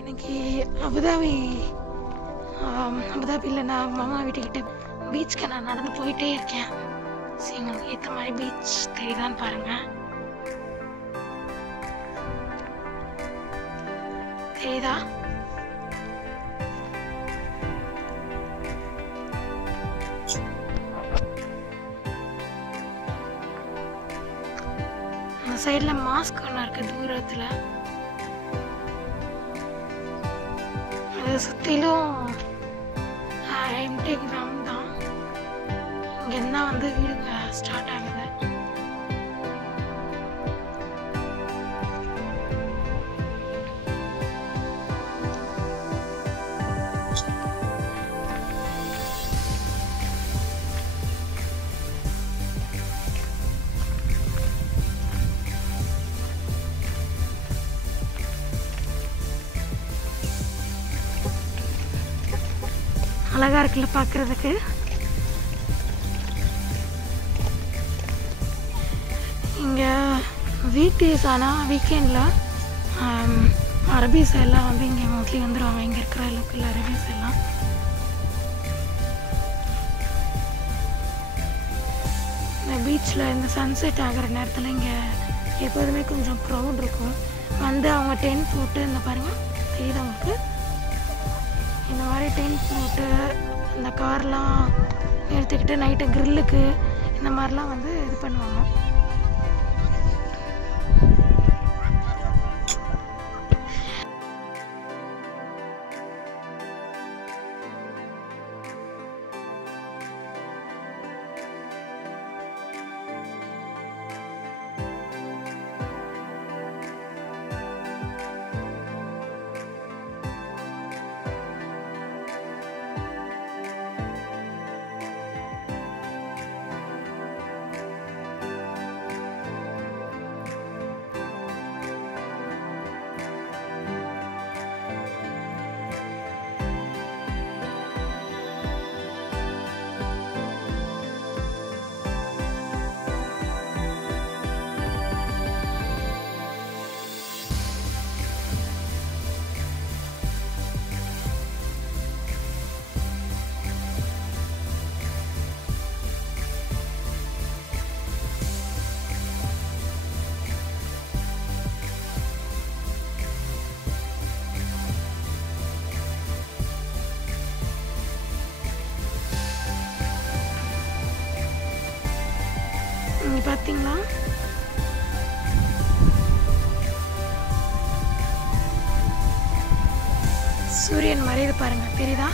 இன்னைக்கு அபுதாபியில் நான் மாமா வீட்டுக்கிட்ட பீச்சுக்கு நான் நடந்து போயிட்டே இருக்கேன். சரி, உங்களுக்கு ஏற்ற மாதிரி பீச் தெரியுதான்னு பாருங்க. தெரியுதா? அந்த சைடில் மாஸ்க் ஒன்று இருக்குது தூரத்தில். அதை சுற்றிலும் எம்டி கிரவுண்ட் தான். இங்கேருந்தா வந்து வீடுங்க ஸ்டார்ட் ஆகுது. அழகா இருக்குல்ல பார்க்கறதுக்கு. இங்கே வீக் டேஸ் ஆனால் வீக்கெண்டில் அரபிஸ் எல்லாம் வந்து இங்கே மோஸ்ட்லி வந்துடுவாங்க. இங்கே இருக்கிற லோக்கல் அரபிஸ் எல்லாம். இந்த பீச்சில் இந்த சன்செட் ஆகிற நேரத்தில் இங்கே எப்போதுமே கொஞ்சம் க்ரௌட் இருக்கும். வந்து அவங்க டென்ட் போட்டு இந்த பாருங்கள் தெரியுது அவங்களுக்கு, இந்த மாதிரி டென்ட் போட்டு இந்த கார்லாம் எடுத்துக்கிட்டு நைட்டு க்ரில்லுக்கு இந்த மாதிரிலாம் வந்து இது பண்ணுவாங்க. இங்கே பார்த்தீங்களா சூரியன் மறையுது பாருங்க, தெரியுதா?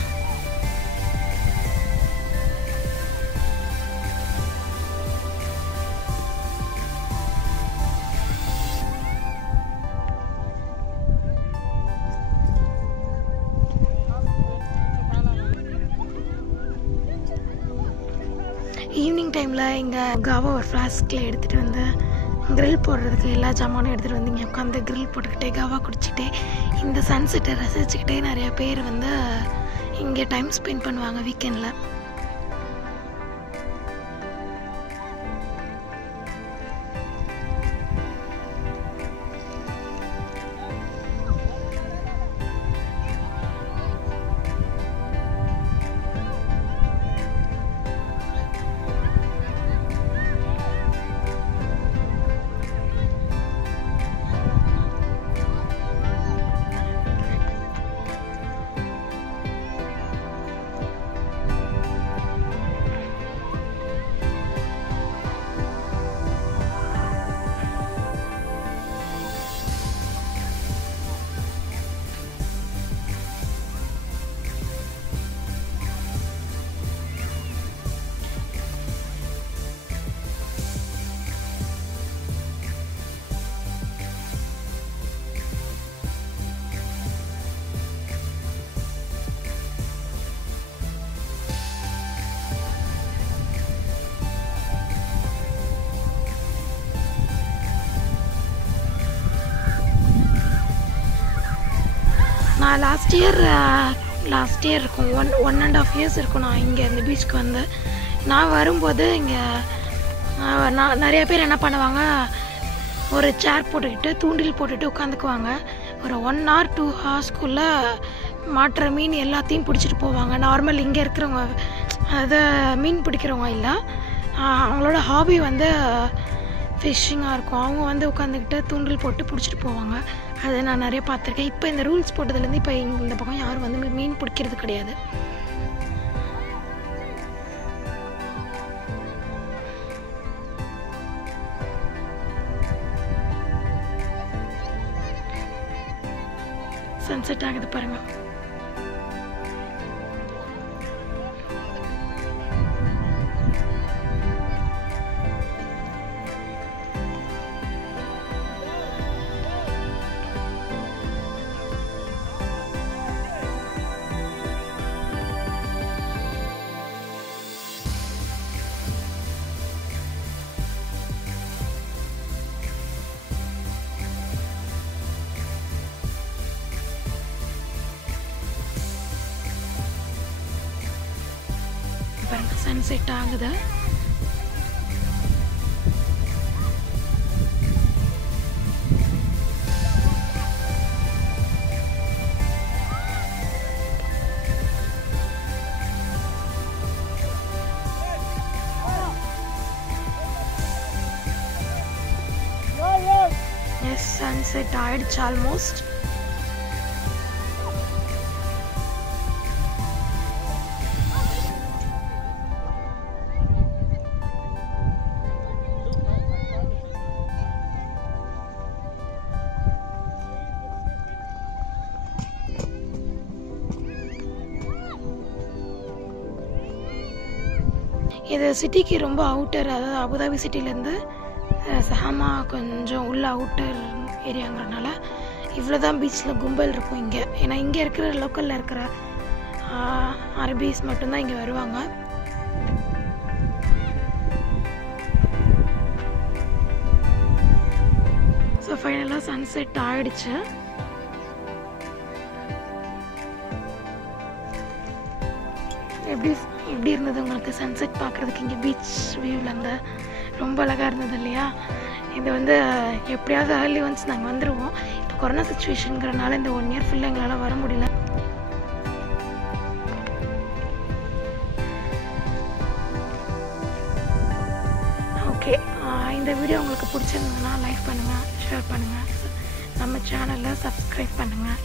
ஈவினிங் டைமில் இங்கே காவா ஒரு ஃப்ளாஸ்கில் எடுத்துகிட்டு வந்து க்ரில் போடுறதுக்கு எல்லா ஜாமானும் எடுத்துகிட்டு வந்து இங்கே உட்காந்து க்ரில் போட்டுக்கிட்டே காவா குடிச்சிக்கிட்டே இந்த சன்செட்டை ரசிச்சுக்கிட்டே நிறைய பேர் வந்து இங்கே டைம் ஸ்பெண்ட் பண்ணுவாங்க வீக்கெண்டில். நான் லாஸ்ட் இயர் இருக்கும் 1.5 years இருக்கும் நான் இங்கே இந்த பீச்சுக்கு வந்து. நான் வரும்போது இங்கே நிறைய பேர் என்ன பண்ணுவாங்க, ஒரு சேர் போட்டுக்கிட்டு தூண்டில் போட்டுட்டு உட்காந்துக்குவாங்க. ஒரு 1 hour 2 ஹவர்ஸ்க்குள்ளே மாட்டுற மீன் எல்லாத்தையும் பிடிச்சிட்டு போவாங்க. நார்மல் இங்கே இருக்கிறவங்க அதை மீன் பிடிக்கிறவங்க இல்லை, அவங்களோட ஹாபி வந்து ஃபிஷ்ஷிங்காக இருக்கும். அவங்க வந்து உட்காந்துக்கிட்டு தூண்டில் போட்டு பிடிச்சிட்டு போவாங்க. அதை நான் நிறைய பார்த்துருக்கேன். இப்போ இந்த ரூல்ஸ் போட்டதுலேருந்து இப்போ இந்த பக்கம் யாரும் வந்து மீன் பிடிக்கிறது கிடையாது. சன்செட் ஆகுது பாருங்க. பாருங்க சன்செட் ஆகுது. எஸ், சன்செட் ஆயிடுச்சு ஆல்மோஸ்ட். இது சிட்டிக்கு ரொம்ப அவுட்டர், அதாவது அபுதாபி சிட்டிலேருந்து சஹாமா கொஞ்சம் உள்ள அவுட்டர் ஏரியாங்கிறதுனால இவ்வளோ தான் பீச்சில் கும்பல் இருக்கும் இங்கே. ஏன்னா இங்கே இருக்கிற லோக்கலில் இருக்கிற அரபிஸ் மட்டும்தான் இங்கே வருவாங்க. ஸோ ஃபைனலாக சன்செட் ஆயிடுச்சு. எப்படி இருந்தது உங்களுக்கு சன்செட் பார்க்குறதுக்கு இங்கே பீச் வியூவிலேருந்து? ரொம்ப அழகாக இருந்தது இல்லையா? இது வந்து எப்படியாவது ஏர்லி ஒன்ஸ் நாங்கள் வந்துடுவோம். இப்போ கொரோனா சுச்சுவேஷனுங்கிறனால இந்த 1 year ஃபுல்லாக எங்களால் வர முடியல. ஓகே, இந்த வீடியோ உங்களுக்கு பிடிச்சிருந்ததுன்னா லைக் பண்ணுங்கள், ஷேர் பண்ணுங்கள், நம்ம சேனலை சப்ஸ்கிரைப் பண்ணுங்கள்.